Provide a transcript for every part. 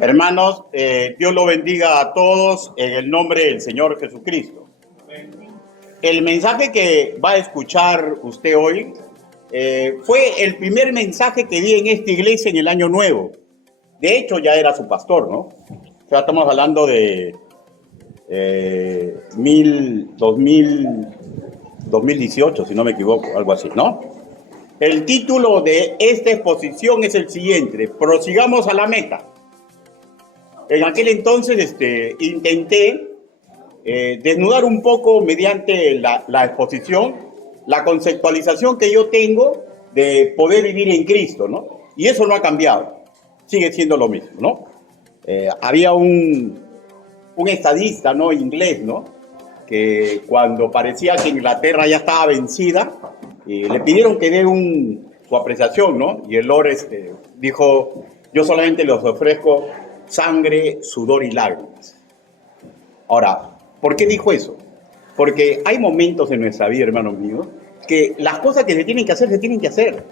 Hermanos, Dios lo bendiga a todos en el nombre del Señor Jesucristo. El mensaje que va a escuchar usted hoy fue el primer mensaje que di en esta iglesia en el Año Nuevo. De hecho, ya era su pastor, ¿no? O sea, estamos hablando de 2018, si no me equivoco, algo así, ¿no? El título de esta exposición es el siguiente: prosigamos a la meta. En aquel entonces intenté desnudar un poco mediante la exposición la conceptualización que yo tengo de poder vivir en Cristo, ¿no? Y eso no ha cambiado, sigue siendo lo mismo, ¿no? Había un estadista, ¿no?, inglés, ¿no?, que cuando parecía que Inglaterra ya estaba vencida, le pidieron que dé su apreciación, ¿no? Y el Lord dijo: yo solamente les ofrezco sangre, sudor y lágrimas. Ahora, ¿por qué dijo eso? Porque hay momentos en nuestra vida, hermanos míos, que las cosas que se tienen que hacer, se tienen que hacer.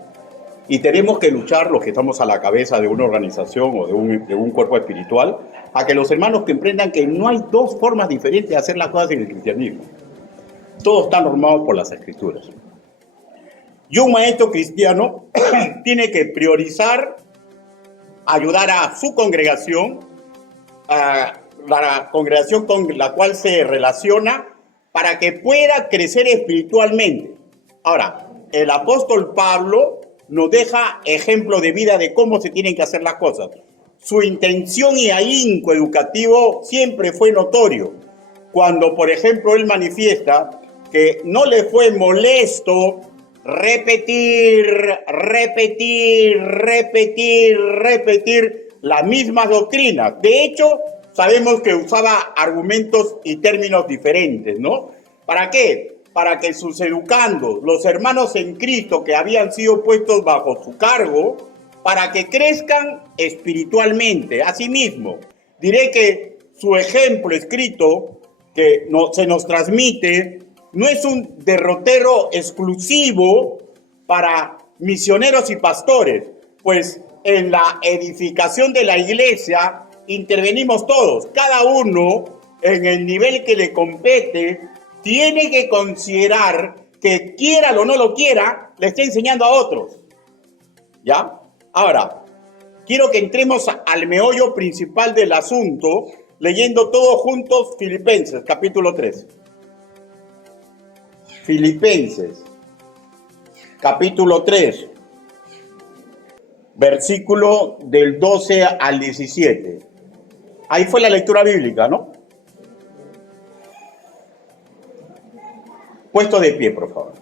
Y tenemos que luchar, los que estamos a la cabeza de una organización o de un cuerpo espiritual, a que los hermanos comprendan que no hay dos formas diferentes de hacer las cosas en el cristianismo. Todo está normado por las Escrituras. Y un maestro cristiano tiene que priorizar ayudar a su congregación, a la congregación con la cual se relaciona, para que pueda crecer espiritualmente. Ahora, el apóstol Pablo nos deja ejemplo de vida de cómo se tienen que hacer las cosas. Su intención y ahínco educativo siempre fue notorio. Cuando, por ejemplo, él manifiesta que no le fue molesto repetir las mismas doctrinas. De hecho, sabemos que usaba argumentos y términos diferentes, ¿no? ¿Para qué? Para que sus educandos, los hermanos en Cristo que habían sido puestos bajo su cargo, para que crezcan espiritualmente. Asimismo, diré que su ejemplo escrito que se nos transmite no es un derrotero exclusivo para misioneros y pastores, pues en la edificación de la iglesia intervenimos todos. Cada uno, en el nivel que le compete, tiene que considerar que, quiera o no lo quiera, le está enseñando a otros. ¿Ya? Ahora, quiero que entremos al meollo principal del asunto, leyendo todos juntos Filipenses, capítulo 3. Filipenses, capítulo 3, versículo del 12 al 17. Ahí fue la lectura bíblica, ¿no? Puesto de pie, por favor.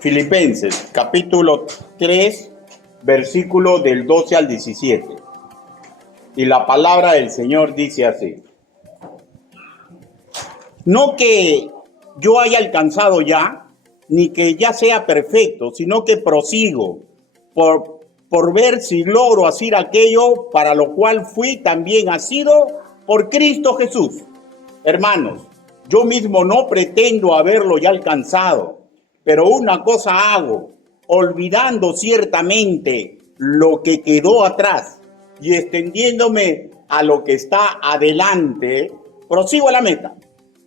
Filipenses, capítulo 3, versículo del 12 al 17. Y la palabra del Señor dice así: no que yo haya alcanzado ya, ni que ya sea perfecto, sino que prosigo por ver si logro hacer aquello para lo cual fui también asido por Cristo Jesús. Hermanos, yo mismo no pretendo haberlo ya alcanzado, pero una cosa hago, olvidando ciertamente lo que quedó atrás y extendiéndome a lo que está adelante, prosigo a la meta,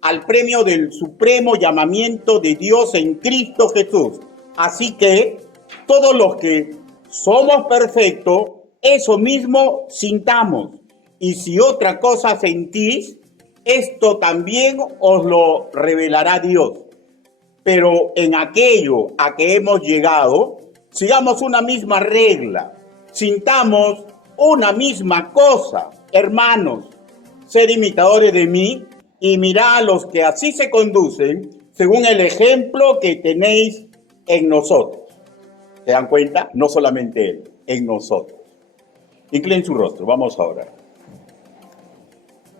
al premio del supremo llamamiento de Dios en Cristo Jesús. Así que todos los que somos perfectos, eso mismo sintamos. Y si otra cosa sentís, esto también os lo revelará Dios. Pero en aquello a que hemos llegado, sigamos una misma regla, sintamos una misma cosa. Hermanos, sed imitadores de mí y mirad a los que así se conducen según el ejemplo que tenéis en nosotros. ¿Se dan cuenta? No solamente él, en nosotros. Inclinen su rostro, vamos a orar.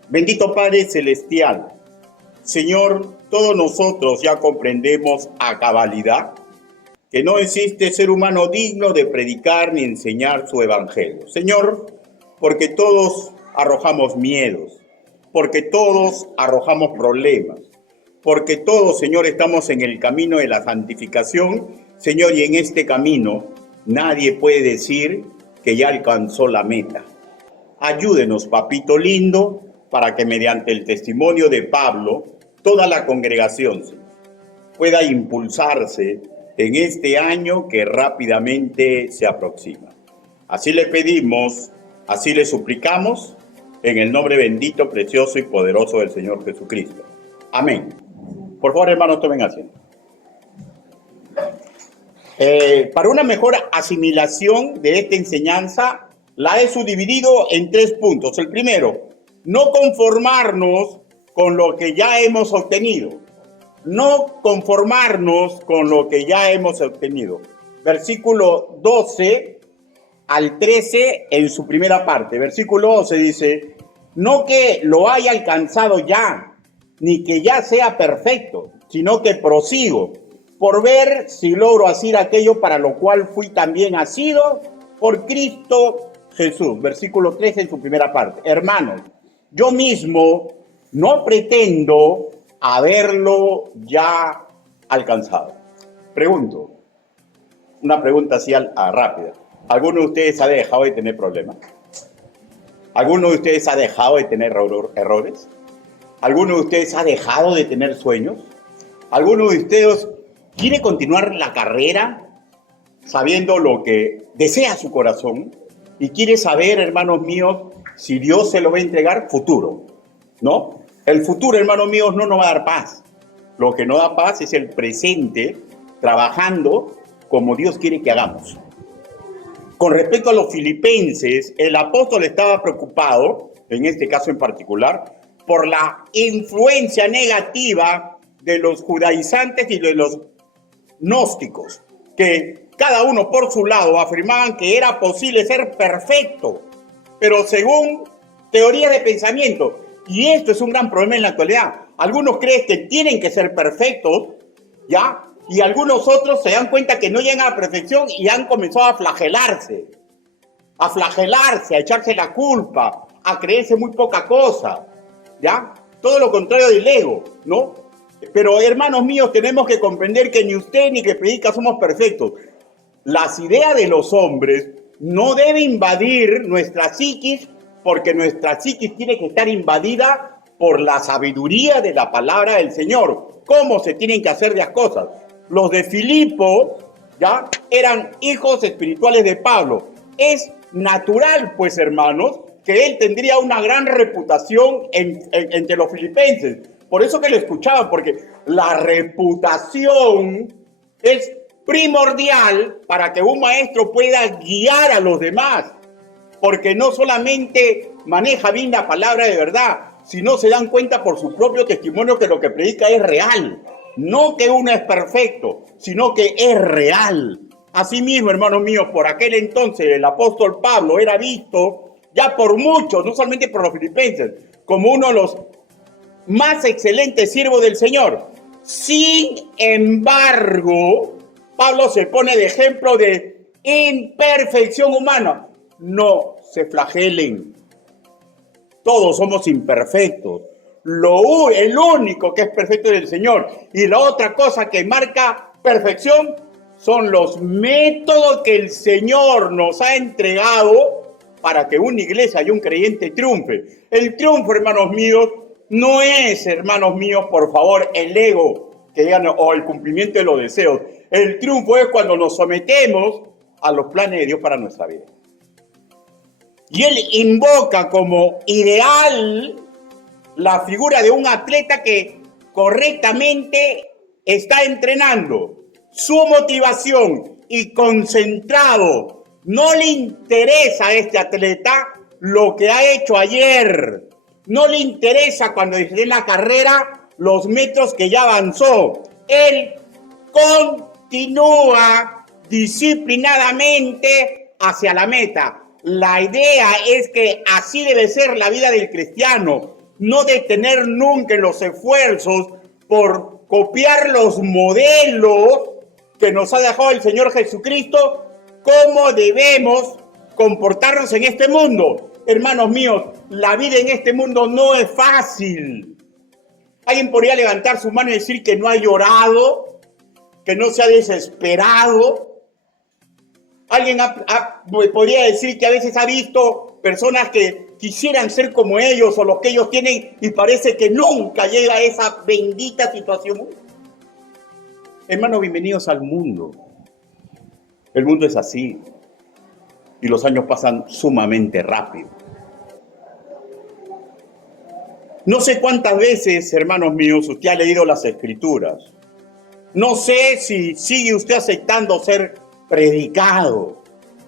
Bendito Padre Celestial, Señor, todos nosotros ya comprendemos a cabalidad que no existe ser humano digno de predicar ni enseñar su evangelio. Señor, porque todos arrojamos miedos, porque todos arrojamos problemas, porque todos, Señor, estamos en el camino de la santificación, Señor, y en este camino nadie puede decir que ya alcanzó la meta. Ayúdenos, papito lindo, para que mediante el testimonio de Pablo, toda la congregación pueda impulsarse en este año que rápidamente se aproxima. Así le pedimos, así le suplicamos, en el nombre bendito, precioso y poderoso del Señor Jesucristo. Amén. Por favor, hermanos, tomen asiento. Para una mejor asimilación de esta enseñanza, la he subdividido en 3 puntos. El primero, no conformarnos con lo que ya hemos obtenido. No conformarnos con lo que ya hemos obtenido. Versículo 12 al 13 en su primera parte. Versículo 12 dice, no que lo haya alcanzado ya, ni que ya sea perfecto, sino que prosigo por ver si logro hacer aquello para lo cual fui también asido por Cristo Jesús. Versículo 13 en su primera parte. Hermanos, yo mismo no pretendo haberlo ya alcanzado. Pregunto, una pregunta así rápida. ¿Alguno de ustedes ha dejado de tener problemas? ¿Alguno de ustedes ha dejado de tener errores? ¿Alguno de ustedes ha dejado de tener sueños? ¿Alguno de ustedes quiere continuar la carrera sabiendo lo que desea su corazón? Y quiere saber, hermanos míos, si Dios se lo va a entregar, futuro, ¿no? El futuro, hermanos míos, no nos va a dar paz. Lo que nos da paz es el presente, trabajando como Dios quiere que hagamos. Con respecto a los filipenses, el apóstol estaba preocupado, en este caso en particular, por la influencia negativa de los judaizantes y de los gnósticos, que cada uno por su lado afirmaban que era posible ser perfecto, pero según teoría de pensamiento. Y esto es un gran problema en la actualidad. Algunos creen que tienen que ser perfectos, ¿ya? Y algunos otros se dan cuenta que no llegan a la perfección y han comenzado a flagelarse, a echarse la culpa, a creerse muy poca cosa, ¿ya? Todo lo contrario del ego, ¿no? Pero, hermanos míos, tenemos que comprender que ni usted ni que predica somos perfectos. Las ideas de los hombres no deben invadir nuestra psiquis, porque nuestra psiquis tiene que estar invadida por la sabiduría de la palabra del Señor. ¿Cómo se tienen que hacer las cosas? Los de Filipo, ¿ya? Eran hijos espirituales de Pablo. Es natural, pues, hermanos, que él tendría una gran reputación entre los filipenses. Por eso que lo escuchaban, porque la reputación es primordial para que un maestro pueda guiar a los demás. Porque no solamente maneja bien la palabra de verdad, sino se dan cuenta por su propio testimonio que lo que predica es real. No que uno es perfecto, sino que es real. Asimismo, hermanos míos, por aquel entonces el apóstol Pablo era visto ya por muchos, no solamente por los filipenses, como uno de los más excelentes siervos del Señor. Sin embargo, Pablo se pone de ejemplo de imperfección humana. No se flagelen. Todos somos imperfectos. El único que es perfecto es el Señor. Y la otra cosa que marca perfección son los métodos que el Señor nos ha entregado para que una iglesia y un creyente triunfe. El triunfo, hermanos míos, no es, hermanos míos, por favor, el ego o el cumplimiento de los deseos. El triunfo es cuando nos sometemos a los planes de Dios para nuestra vida. Y él invoca como ideal la figura de un atleta que correctamente está entrenando. Su motivación y concentrado, no le interesa a este atleta lo que ha hecho ayer. No le interesa cuando esté en la carrera los metros que ya avanzó. Él continúa disciplinadamente hacia la meta. La idea es que así debe ser la vida del cristiano. No detener nunca los esfuerzos por copiar los modelos que nos ha dejado el Señor Jesucristo, cómo debemos comportarnos en este mundo. Hermanos míos, la vida en este mundo no es fácil. Alguien podría levantar su mano y decir que no ha llorado, que no se ha desesperado. Alguien podría decir que a veces ha visto personas que quisieran ser como ellos o los que ellos tienen y parece que nunca llega a esa bendita situación. Hermanos, bienvenidos al mundo. El mundo es así y los años pasan sumamente rápido. No sé cuántas veces, hermanos míos, usted ha leído las Escrituras. No sé si sigue usted aceptando ser predicado.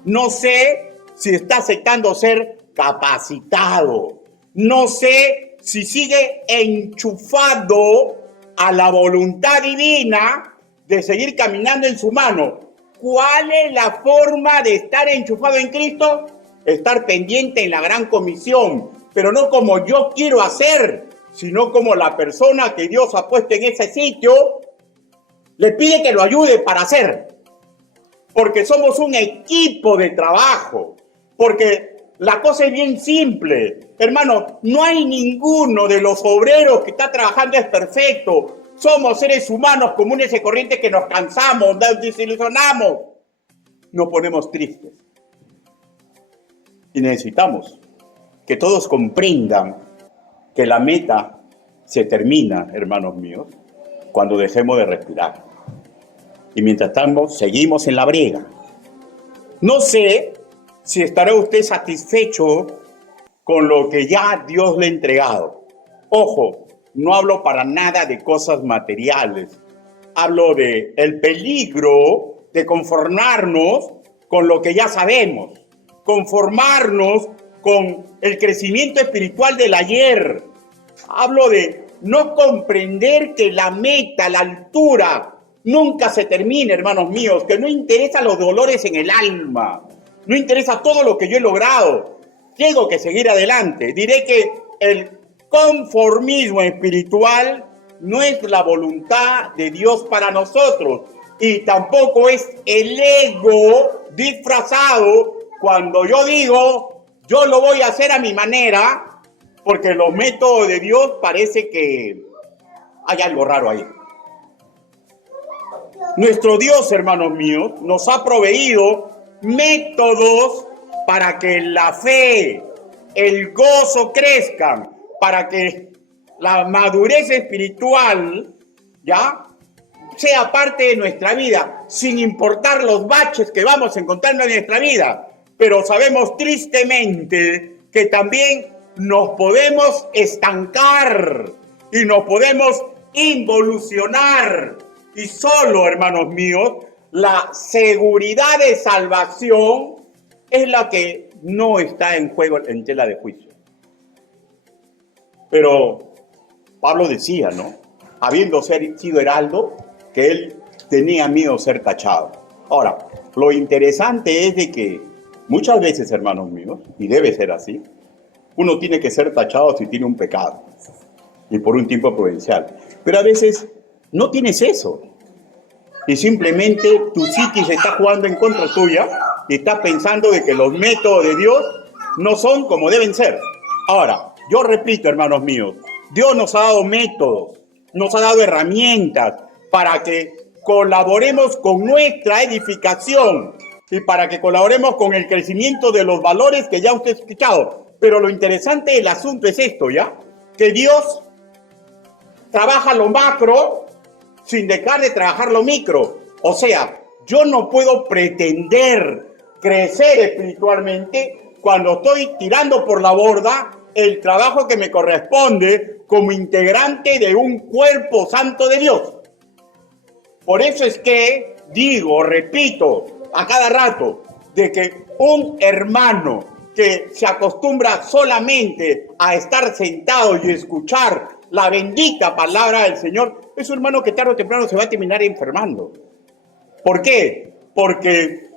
No sé si está aceptando ser capacitado. No sé si sigue enchufado a la voluntad divina de seguir caminando en su mano. ¿Cuál es la forma de estar enchufado en Cristo? Estar pendiente en la gran comisión, pero no como yo quiero hacer, sino como la persona que Dios ha puesto en ese sitio le pide que lo ayude para hacer. Porque somos un equipo de trabajo, porque la cosa es bien simple. Hermano, no hay ninguno de los obreros que está trabajando es perfecto. Somos seres humanos comunes y corrientes que nos cansamos, nos desilusionamos, nos ponemos tristes. Y necesitamos que todos comprendan que la meta se termina, hermanos míos, cuando dejemos de respirar. Y mientras tanto, seguimos en la brega. No sé si estará usted satisfecho con lo que ya Dios le ha entregado. Ojo, no hablo para nada de cosas materiales. Hablo de el peligro de conformarnos con lo que ya sabemos. Conformarnos con el crecimiento espiritual del ayer. Hablo de no comprender que la meta, la altura, nunca se termina, hermanos míos, que no interesa los dolores en el alma, no interesa todo lo que yo he logrado. Tengo que seguir adelante. Diré que el conformismo espiritual no es la voluntad de Dios para nosotros y tampoco es el ego disfrazado cuando yo digo, yo lo voy a hacer a mi manera, porque los métodos de Dios parece que hay algo raro ahí. Nuestro Dios, hermanos míos, nos ha proveído métodos para que la fe, el gozo crezcan, para que la madurez espiritual, ¿ya?, sea parte de nuestra vida, sin importar los baches que vamos encontrando en nuestra vida. Pero sabemos tristemente que también nos podemos estancar y nos podemos involucionar. Y solo, hermanos míos, la seguridad de salvación es la que no está en juego en tela de juicio. Pero Pablo decía, ¿no?, habiendo sido heraldo, que él tenía miedo de ser tachado. Ahora, lo interesante es de que muchas veces, hermanos míos, y debe ser así, uno tiene que ser tachado si tiene un pecado y por un tiempo prudencial. Pero a veces no tienes eso y simplemente tu psiquis está jugando en contra tuya y estás pensando de que los métodos de Dios no son como deben ser. Ahora, yo repito, hermanos míos, Dios nos ha dado métodos, nos ha dado herramientas para que colaboremos con nuestra edificación y para que colaboremos con el crecimiento de los valores que ya usted ha escuchado. Pero lo interesante del asunto es esto, ¿ya? Que Dios trabaja lo macro sin dejar de trabajar lo micro. O sea, yo no puedo pretender crecer espiritualmente cuando estoy tirando por la borda el trabajo que me corresponde como integrante de un cuerpo santo de Dios. Por eso es que digo, repito a cada rato, de que un hermano que se acostumbra solamente a estar sentado y escuchar la bendita palabra del Señor, es un hermano que tarde o temprano se va a terminar enfermando. ¿Por qué? Porque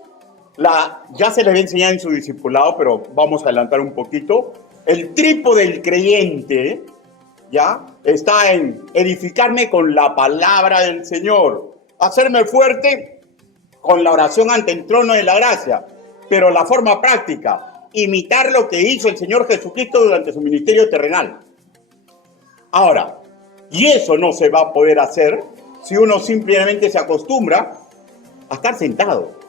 ya se le había enseñado en su discipulado, pero vamos a adelantar un poquito. El trípode del creyente, ¿ya?, está en edificarme con la palabra del Señor, hacerme fuerte con la oración ante el trono de la gracia, pero la forma práctica, imitar lo que hizo el Señor Jesucristo durante su ministerio terrenal. Ahora, y eso no se va a poder hacer si uno simplemente se acostumbra a estar sentado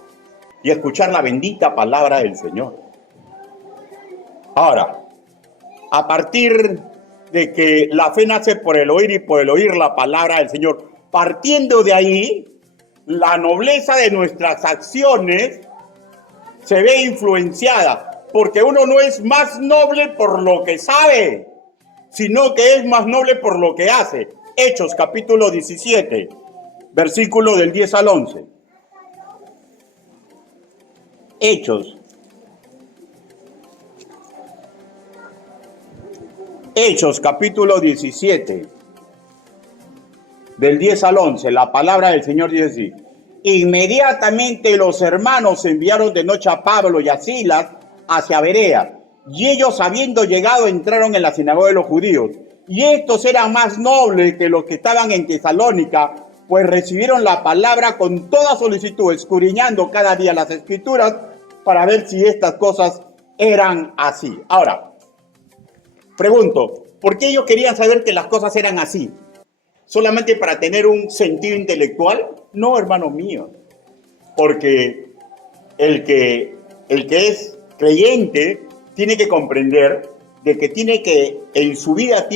y a escuchar la bendita palabra del Señor. Ahora, a partir de que la fe nace por el oír y por el oír la palabra del Señor. Partiendo de ahí, la nobleza de nuestras acciones se ve influenciada, porque uno no es más noble por lo que sabe, sino que es más noble por lo que hace. Hechos capítulo 17, versículo del 10 al 11. Hechos capítulo 17, del 10 al 11, la palabra del Señor dice así: inmediatamente los hermanos enviaron de noche a Pablo y a Silas hacia Berea, y ellos, habiendo llegado, entraron en la sinagoga de los judíos. Y estos eran más nobles que los que estaban en Tesalónica, pues recibieron la palabra con toda solicitud, escudriñando cada día las escrituras para ver si estas cosas eran así. Ahora, pregunto, ¿por qué ellos querían saber que las cosas eran así? ¿Solamente para tener un sentido intelectual? No, hermanos míos, porque el que es creyente tiene que comprender de que en su vida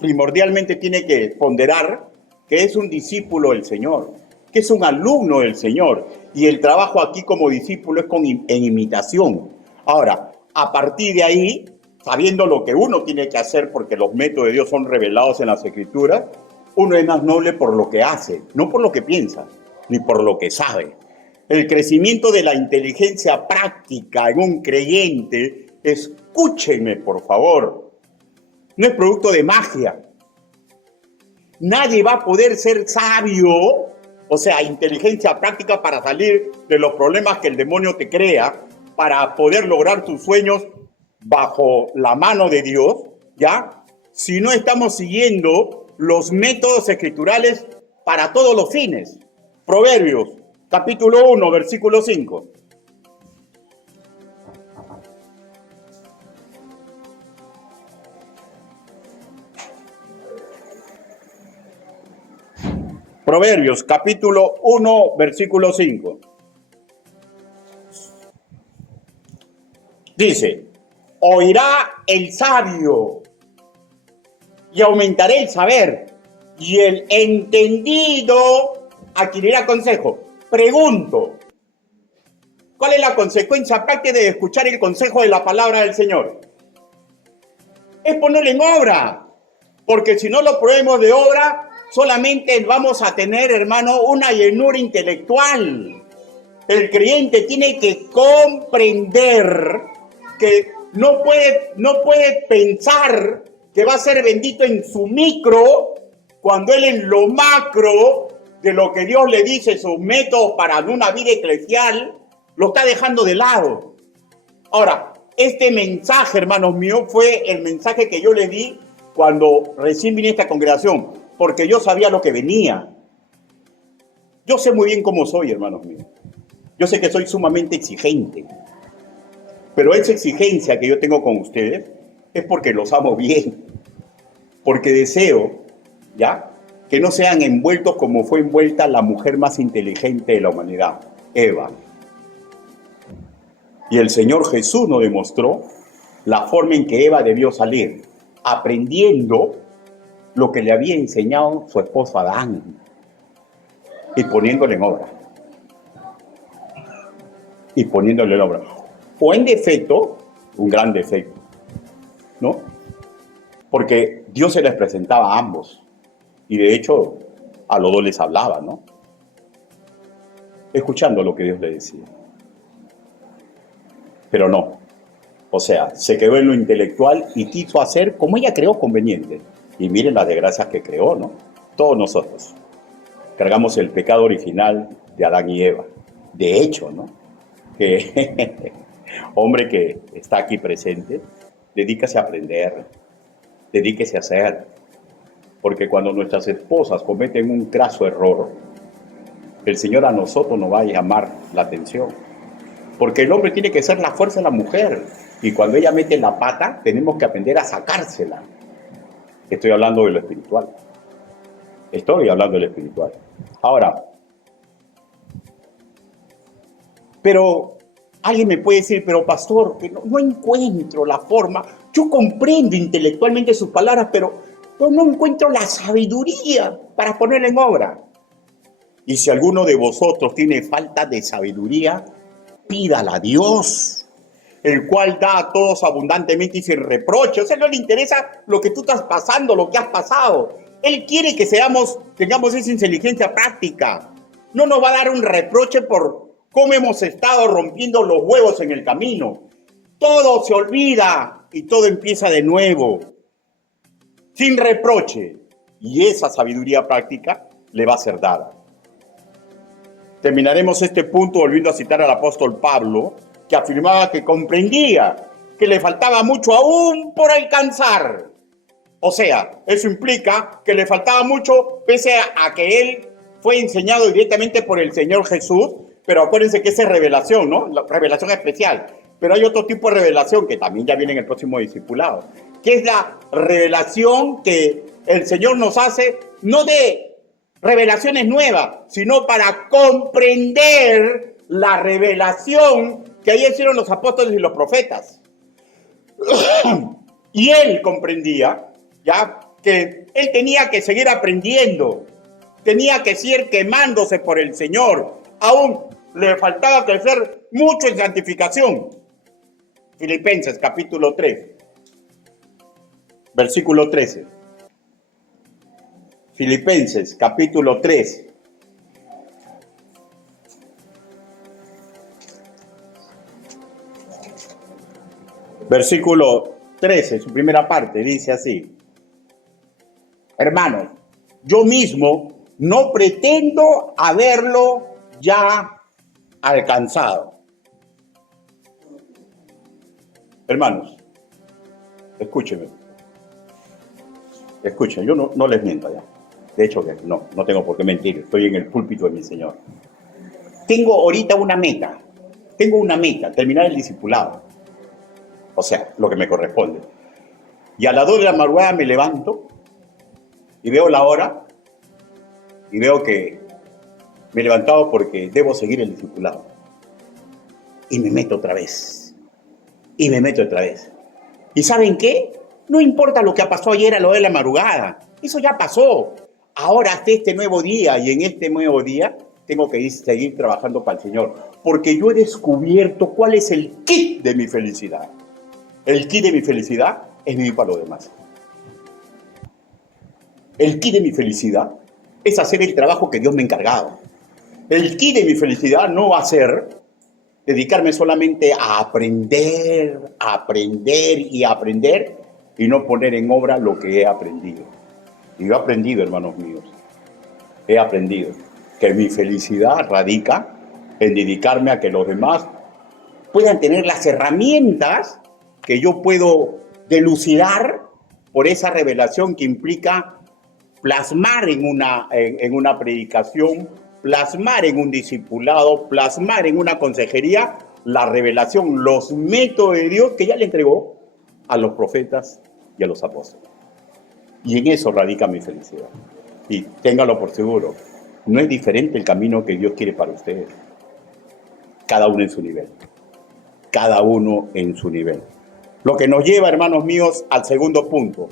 primordialmente tiene que ponderar que es un discípulo del Señor, que es un alumno del Señor, y el trabajo aquí como discípulo es en imitación. Ahora, a partir de ahí, sabiendo lo que uno tiene que hacer, porque los métodos de Dios son revelados en las Escrituras, uno es más noble por lo que hace, no por lo que piensa, ni por lo que sabe. El crecimiento de la inteligencia práctica en un creyente, escúchenme por favor, no es producto de magia. Nadie va a poder ser sabio, o sea, inteligencia práctica para salir de los problemas que el demonio te crea, para poder lograr tus sueños bajo la mano de Dios, ¿ya? Si no estamos siguiendo los métodos escriturales para todos los fines. Proverbios, capítulo 1, versículo 5. Proverbios, capítulo 1, versículo 5. Dice: oirá el sabio y aumentará el saber, y el entendido adquirirá consejo. Pregunto, ¿cuál es la consecuencia práctica de escuchar el consejo de la palabra del Señor? Es ponerlo en obra, porque si no lo ponemos de obra, solamente vamos a tener, hermano, una llenura intelectual. El creyente tiene que comprender que no puede pensar que va a ser bendito en su micro, cuando él en lo macro de lo que Dios le dice, sus métodos para una vida eclesial, lo está dejando de lado. Ahora, este mensaje, hermanos míos, fue el mensaje que yo les di cuando recién vine a esta congregación, porque yo sabía lo que venía. Yo sé muy bien cómo soy, hermanos míos. Yo sé que soy sumamente exigente, pero esa exigencia que yo tengo con ustedes es porque los amo bien, porque deseo, ¿ya?, que no sean envueltos como fue envuelta la mujer más inteligente de la humanidad, Eva. Y el Señor Jesús nos demostró la forma en que Eva debió salir, aprendiendo lo que le había enseñado su esposo Adán y poniéndole en obra. Y poniéndole en obra. O en defecto, un gran defecto, ¿no? Porque Dios se les presentaba a ambos. Y de hecho, a los dos les hablaba, ¿no? Escuchando lo que Dios le decía. Pero no. O sea, se quedó en lo intelectual y quiso hacer como ella creó conveniente. Y miren las desgracias que creó, ¿no? Todos nosotros cargamos el pecado original de Adán y Eva. De hecho, ¿no? Que hombre que está aquí presente, dedícase a aprender, dedíquese a hacer. Porque cuando nuestras esposas cometen un craso error, el Señor a nosotros nos va a llamar la atención. Porque el hombre tiene que ser la fuerza de la mujer. Y cuando ella mete la pata, tenemos que aprender a sacársela. Estoy hablando de lo espiritual. Estoy hablando de lo espiritual. Ahora, pero alguien me puede decir, pero pastor, que no encuentro la forma. Yo comprendo intelectualmente sus palabras, pero yo no encuentro la sabiduría para ponerla en obra. Y si alguno de vosotros tiene falta de sabiduría, pídala a Dios, el cual da a todos abundantemente y sin reproche. O sea, no le interesa lo que tú estás pasando, lo que has pasado. Él quiere que tengamos esa inteligencia práctica. No nos va a dar un reproche por cómo hemos estado rompiendo los huevos en el camino. Todo se olvida y todo empieza de nuevo, sin reproche. Y esa sabiduría práctica le va a ser dada. Terminaremos este punto volviendo a citar al apóstol Pablo, que afirmaba que comprendía que le faltaba mucho aún por alcanzar. O sea, eso implica que le faltaba mucho pese a que él fue enseñado directamente por el Señor Jesús, pero acuérdense que esa es revelación, ¿no? La revelación especial. Pero hay otro tipo de revelación que también ya viene en el próximo discipulado, que es la revelación que el Señor nos hace, no de revelaciones nuevas, sino para comprender la revelación que ahí hicieron los apóstoles y los profetas. Y él comprendía, ya, que él tenía que seguir aprendiendo, tenía que seguir quemándose por el Señor. Aún le faltaba crecer mucho en santificación. Filipenses capítulo 3, versículo 13. Filipenses capítulo 3. Versículo 13, su primera parte, dice así: hermanos, yo mismo no pretendo haberlo ya alcanzado. Hermanos, escúchenme, yo no les miento ya. De hecho, que no tengo por qué mentir, estoy en el púlpito de mi Señor. Tengo ahorita una meta, terminar el discipulado. O sea, lo que me corresponde. Y a las 2 de la madrugada me levanto y veo la hora y veo que me he levantado porque debo seguir el discipulado. Y me meto otra vez. ¿Y saben qué? No importa lo que pasó ayer a las 2 de la madrugada. Eso ya pasó. Ahora hasta este nuevo día, y en este nuevo día tengo que seguir trabajando para el Señor. Porque yo he descubierto cuál es el kit de mi felicidad. El kit de mi felicidad es vivir para los demás. El kit de mi felicidad es hacer el trabajo que Dios me ha encargado. El kit de mi felicidad no va a ser dedicarme solamente a aprender y no poner en obra lo que he aprendido. Y yo he aprendido, hermanos míos, que mi felicidad radica en dedicarme a que los demás puedan tener las herramientas que yo puedo dilucidar por esa revelación que implica plasmar en una predicación, plasmar en un discipulado, plasmar en una consejería la revelación, los métodos de Dios que ya le entregó a los profetas y a los apóstoles. Y en eso radica mi felicidad. Y téngalo por seguro, no es diferente el camino que Dios quiere para ustedes. Cada uno en su nivel. Cada uno en su nivel. Lo que nos lleva, hermanos míos, al segundo punto.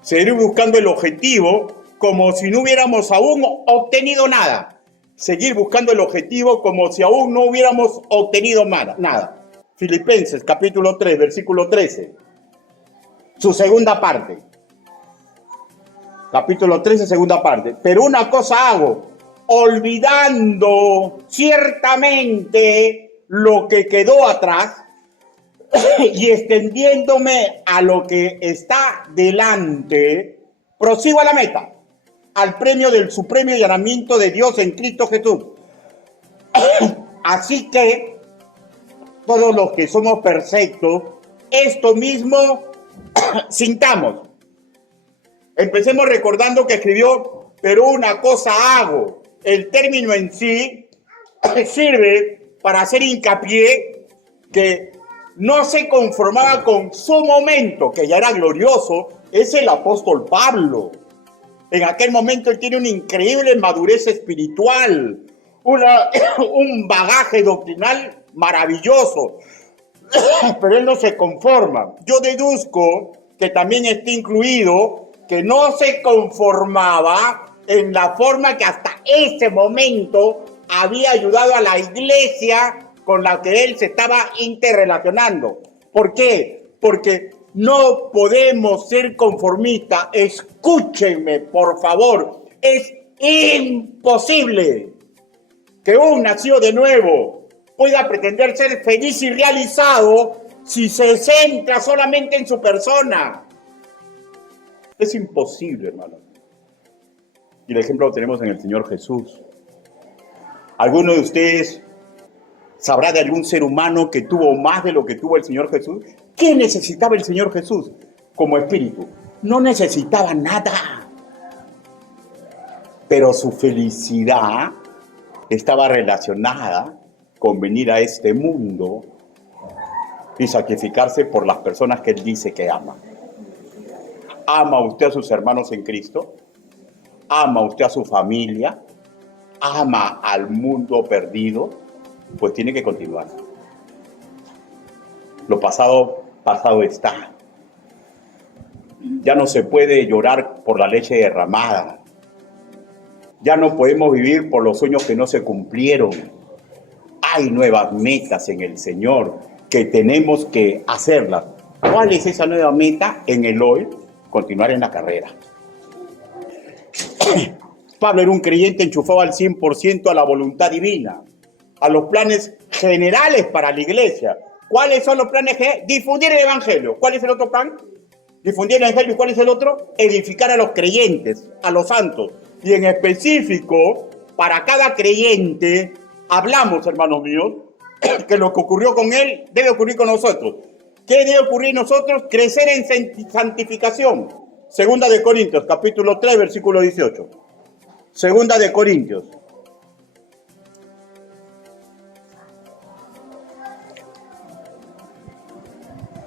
Seguir buscando el objetivo como si no hubiéramos aún obtenido nada. Seguir buscando el objetivo como si aún no hubiéramos obtenido nada. Filipenses capítulo 3, versículo 13. Su segunda parte. Capítulo 13, segunda parte. Pero una cosa hago, olvidando ciertamente lo que quedó atrás y extendiéndome a lo que está delante, prosigo a la meta, al premio del supremo llamamiento de Dios en Cristo Jesús. Así que todos los que somos perfectos, esto mismo sintamos. Empecemos recordando que escribió, pero una cosa hago. El término en sí sirve para hacer hincapié que no se conformaba con su momento, que ya era glorioso. Es el apóstol Pablo. En aquel momento él tiene una increíble madurez espiritual, un bagaje doctrinal maravilloso. pero él no se conforma. Yo deduzco que también está incluido que no se conformaba en la forma que hasta ese momento había ayudado a la iglesia con la que él se estaba interrelacionando. ¿Por qué? Porque no podemos ser conformistas. Escúchenme, por favor. Es imposible que un nacido de nuevo pueda pretender ser feliz y realizado si se centra solamente en su persona. Es imposible, hermano. Y el ejemplo lo tenemos en el Señor Jesús. ¿Alguno de ustedes sabrá de algún ser humano que tuvo más de lo que tuvo el Señor Jesús? ¿Qué necesitaba el Señor Jesús como espíritu? No necesitaba nada. Pero su felicidad estaba relacionada con venir a este mundo y sacrificarse por las personas que él dice que ama. ¿Ama usted a sus hermanos en Cristo? ¿Ama usted a su familia? ¿Ama al mundo perdido? Pues tiene que continuar. Lo pasado, pasado está. Ya no se puede llorar por la leche derramada. Ya no podemos vivir por los sueños que no se cumplieron. Hay nuevas metas en el Señor que tenemos que hacerlas. ¿Cuál es esa nueva meta en el hoy? Continuar en la carrera. Pablo era un creyente enchufado al 100% a la voluntad divina, a los planes generales para la iglesia. ¿Cuáles son los planes? Difundir el evangelio. ¿Cuál es el otro plan? Difundir el evangelio. ¿Y cuál es el otro? Edificar a los creyentes, a los santos. Y en específico, para cada creyente, hablamos, hermanos míos, que lo que ocurrió con él debe ocurrir con nosotros. ¿Qué debe ocurrir en nosotros? Crecer en santificación. Segunda de Corintios, capítulo 3, versículo 18. Segunda de Corintios.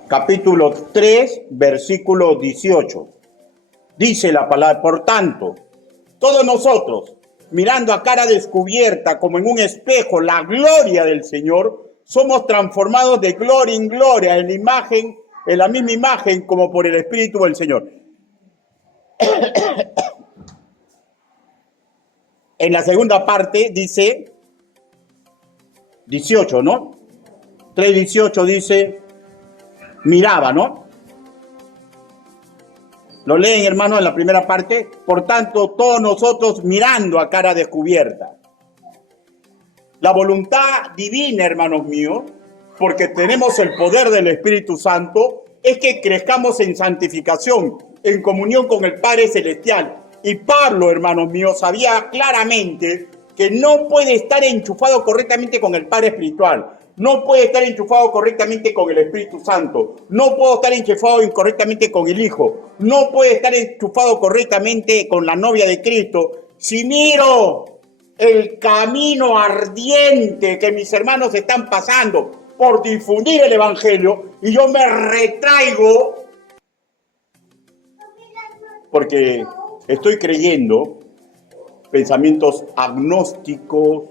Capítulo 3, versículo 18. Dice la palabra, por tanto, todos nosotros, mirando a cara descubierta como en un espejo la gloria del Señor, somos transformados de gloria en gloria en la misma imagen como por el Espíritu del Señor. En la segunda parte dice 18, ¿no? 3:18 dice, miraba, ¿no? Lo leen, hermano, en la primera parte. Por tanto, todos nosotros mirando a cara descubierta. La voluntad divina, hermanos míos, porque tenemos el poder del Espíritu Santo, es que crezcamos en santificación, en comunión con el Padre Celestial. Y Pablo, hermanos míos, sabía claramente que no puede estar enchufado correctamente con el Padre Espiritual. No puede estar enchufado correctamente con el Espíritu Santo. No puedo estar enchufado incorrectamente con el Hijo. No puede estar enchufado correctamente con la novia de Cristo. Si miro el camino ardiente que mis hermanos están pasando por difundir el Evangelio y yo me retraigo porque estoy creyendo pensamientos agnósticos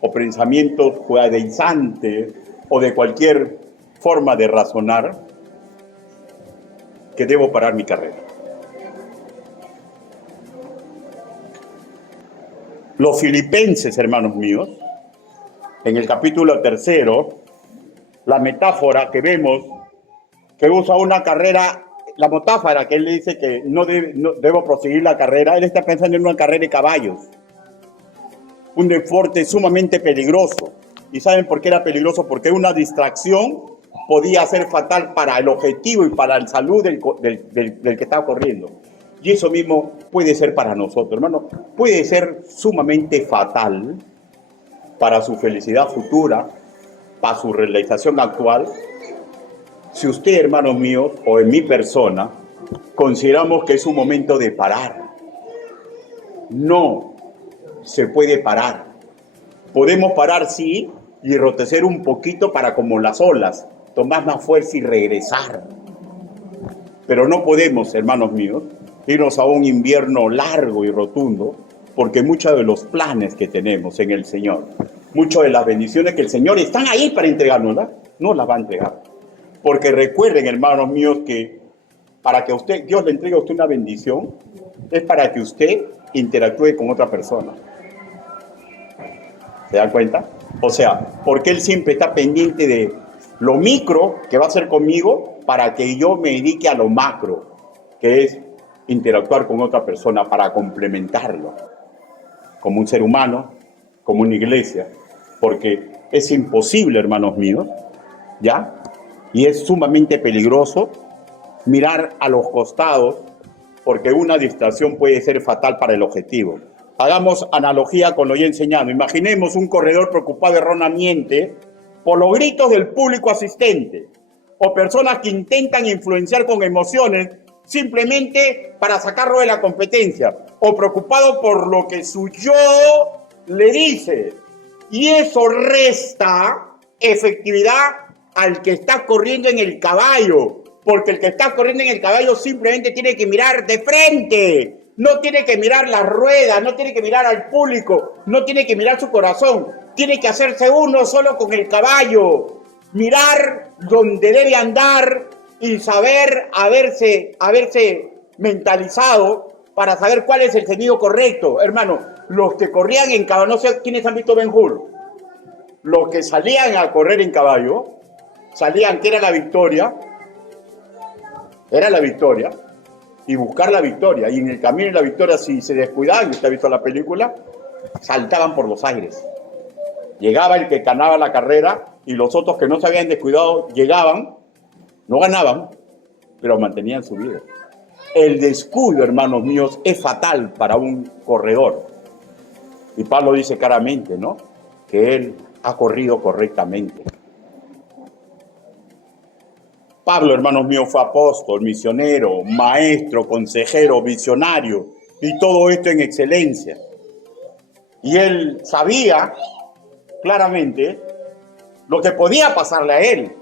o pensamientos judaizantes o de cualquier forma de razonar, que debo parar mi carrera. Los filipenses, hermanos míos, en el capítulo 3, la metáfora que vemos, que usa una carrera, la metáfora que él dice que no debo proseguir la carrera, él está pensando en una carrera de caballos. Un deporte sumamente peligroso. ¿Y saben por qué era peligroso? Porque una distracción podía ser fatal para el objetivo y para la salud del que estaba corriendo. Y eso mismo puede ser para nosotros, hermano. Puede ser sumamente fatal para su felicidad futura, para su realización actual. Si usted, hermanos míos, o en mi persona, consideramos que es un momento de parar. No se puede parar. Podemos parar, sí, y rotecer un poquito para como las olas, tomar más fuerza y regresar. Pero no podemos, hermanos míos, irnos a un invierno largo y rotundo, porque muchos de los planes que tenemos en el Señor, muchas de las bendiciones que el Señor están ahí para entregárnoslas, no las va a entregar. Porque recuerden, hermanos míos, que para que Dios le entregue a usted una bendición, es para que usted interactúe con otra persona. ¿Se dan cuenta? O sea, porque Él siempre está pendiente de lo micro que va a hacer conmigo para que yo me dedique a lo macro, que es interactuar con otra persona para complementarlo, como un ser humano, como una iglesia, porque es imposible, hermanos míos, ¿ya? Y es sumamente peligroso mirar a los costados, porque una distracción puede ser fatal para el objetivo. Hagamos analogía con lo ya enseñado. Imaginemos un corredor preocupado erróneamente por los gritos del público asistente, o personas que intentan influenciar con emociones simplemente para sacarlo de la competencia, o preocupado por lo que su yo le dice. Y eso resta efectividad al que está corriendo en el caballo, porque el que está corriendo en el caballo simplemente tiene que mirar de frente, no tiene que mirar las ruedas, no tiene que mirar al público, no tiene que mirar su corazón, tiene que hacerse uno solo con el caballo, mirar donde debe andar y saber haberse mentalizado para saber cuál es el sentido correcto. Hermano, los que corrían en caballo, no sé quiénes han visto Ben-Hur, los que salían a correr en caballo, salían que era la victoria, y buscar la victoria, y en el camino de la victoria, si se descuidaban, usted ha visto la película, saltaban por los aires. Llegaba el que ganaba la carrera, y los otros que no se habían descuidado llegaban, no ganaban, pero mantenían su vida. El descuido, hermanos míos, es fatal para un corredor. Y Pablo dice claramente, ¿no?, que él ha corrido correctamente. Pablo, hermanos míos, fue apóstol, misionero, maestro, consejero, visionario, y todo esto en excelencia. Y él sabía claramente lo que podía pasarle a él,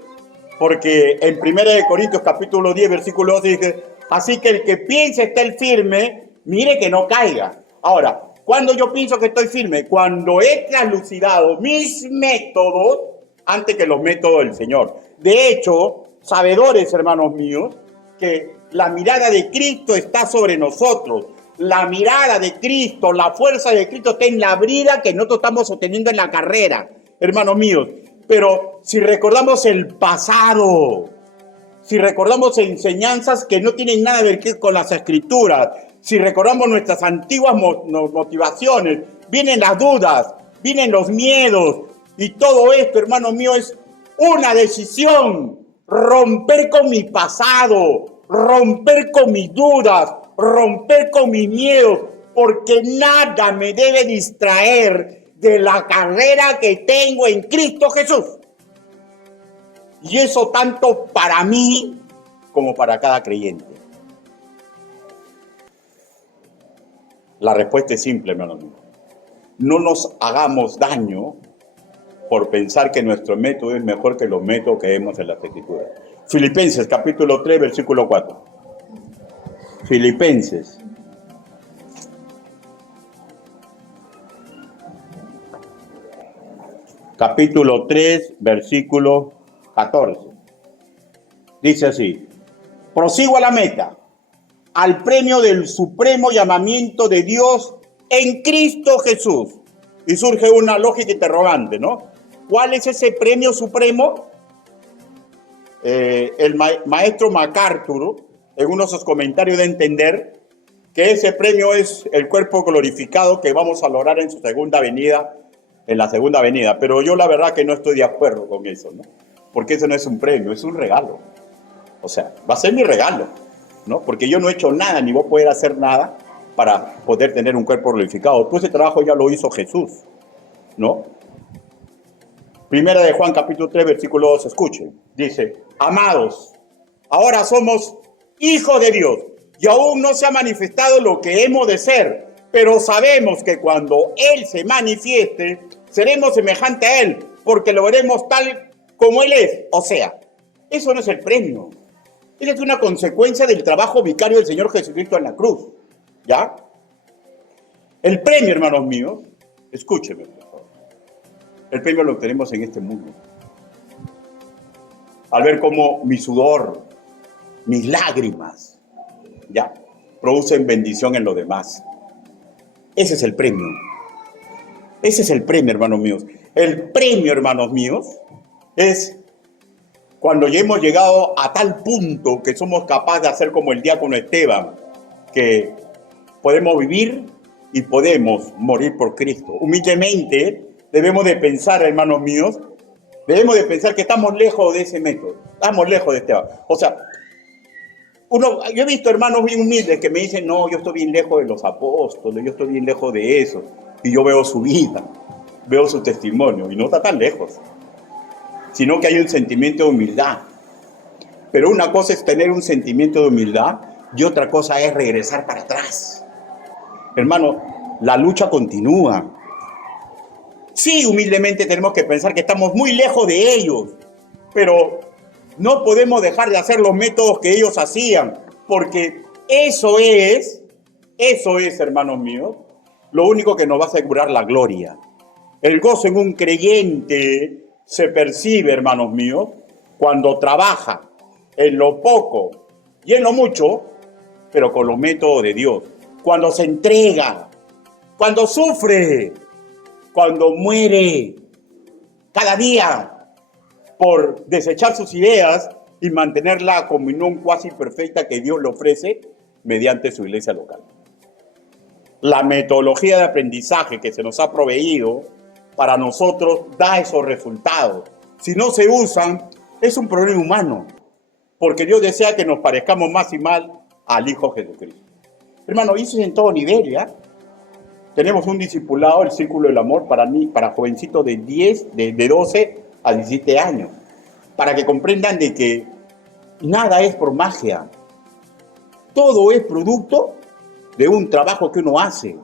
porque en 1 Corintios capítulo 10, versículo 12 dice, así que el que piense estar firme, mire que no caiga. Ahora, ¿cuándo yo pienso que estoy firme? Cuando he traslucidado mis métodos antes que los métodos del Señor. De hecho, sabedores, hermanos míos, que la mirada de Cristo está sobre nosotros. La mirada de Cristo, la fuerza de Cristo está en la brida que nosotros estamos sosteniendo en la carrera, hermanos míos. Pero si recordamos el pasado, si recordamos enseñanzas que no tienen nada que ver con las Escrituras, si recordamos nuestras antiguas motivaciones, vienen las dudas, vienen los miedos, y todo esto, hermanos míos, es una decisión. Romper con mi pasado, romper con mis dudas, romper con mis miedos, porque nada me debe distraer de la carrera que tengo en Cristo Jesús. Y eso tanto para mí como para cada creyente. La respuesta es simple, hermano mío. No nos hagamos daño por pensar que nuestro método es mejor que los métodos que vemos en las Escrituras. Filipenses, capítulo 3, versículo 4. Filipenses. Capítulo 3, versículo 14. Dice así, prosigo a la meta, al premio del supremo llamamiento de Dios en Cristo Jesús. Y surge una lógica interrogante, ¿no? ¿Cuál es ese premio supremo? El maestro MacArthur, en uno de sus comentarios, de entender que ese premio es el cuerpo glorificado que vamos a lograr en su segunda venida, en la segunda venida. Pero yo la verdad que no estoy de acuerdo con eso, ¿no? Porque eso no es un premio, es un regalo. O sea, va a ser mi regalo, ¿no? Porque yo no he hecho nada, ni voy a poder hacer nada para poder tener un cuerpo glorificado. Todo ese trabajo ya lo hizo Jesús, ¿no? Primera de Juan, capítulo 3, versículo 2, escuchen. Dice, amados, ahora somos hijos de Dios y aún no se ha manifestado lo que hemos de ser, pero sabemos que cuando Él se manifieste, seremos semejantes a Él, porque lo veremos tal como Él es. O sea, eso no es el premio. Esa es una consecuencia del trabajo vicario del Señor Jesucristo en la cruz, ¿ya? El premio, hermanos míos, escúchenme, por favor. El premio lo tenemos en este mundo. al ver cómo mi sudor, mis lágrimas, ya, producen bendición en los demás. Ese es el premio. Ese es el premio, hermanos míos. El premio, hermanos míos, es cuando ya hemos llegado a tal punto que somos capaces de hacer como el diácono Esteban, que podemos vivir y podemos morir por Cristo. Humildemente debemos de pensar, hermanos míos, debemos de pensar que estamos lejos de ese método, estamos lejos de Esteban. O sea, yo he visto hermanos bien humildes que me dicen, no, yo estoy bien lejos de los apóstoles, yo estoy bien lejos de eso, y yo veo su vida, veo su testimonio, y no está tan lejos, sino que hay un sentimiento de humildad. Pero una cosa es tener un sentimiento de humildad y otra cosa es regresar para atrás. Hermano, la lucha continúa. Sí, humildemente tenemos que pensar que estamos muy lejos de ellos, pero no podemos dejar de hacer los métodos que ellos hacían, porque eso es, hermanos míos, lo único que nos va a asegurar la gloria. El gozo en un creyente se percibe, hermanos míos, cuando trabaja en lo poco y en lo mucho, pero con los métodos de Dios. Cuando se entrega, cuando sufre, cuando muere cada día por desechar sus ideas y mantener la comunión cuasi perfecta que Dios le ofrece mediante su iglesia local. La metodología de aprendizaje que se nos ha proveído para nosotros da esos resultados. Si no se usan, es un problema humano, porque Dios desea que nos parezcamos más y más al Hijo Jesucristo. Hermano, eso es en todo nivel, ¿ya? Tenemos un discipulado, el Círculo del Amor, para jovencitos de 12 a 17 años, para que comprendan de que nada es por magia. Todo es producto de un trabajo que uno hace.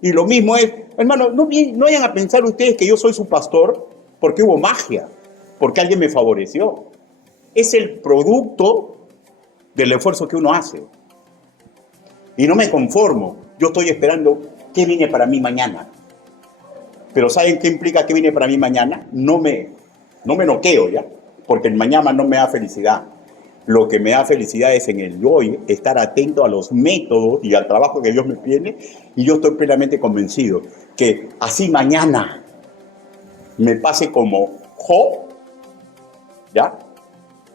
Y lo mismo es, hermano, no vayan a pensar ustedes que yo soy su pastor porque hubo magia, porque alguien me favoreció. Es el producto del esfuerzo que uno hace. Y no me conformo, yo estoy esperando qué viene para mí mañana. Pero ¿saben qué implica qué viene para mí mañana? No me noqueo, ¿ya? Porque el mañana no me da felicidad. Lo que me da felicidad es en el hoy estar atento a los métodos y al trabajo que Dios me pide, y yo estoy plenamente convencido que así mañana me pase como Job, ¿ya?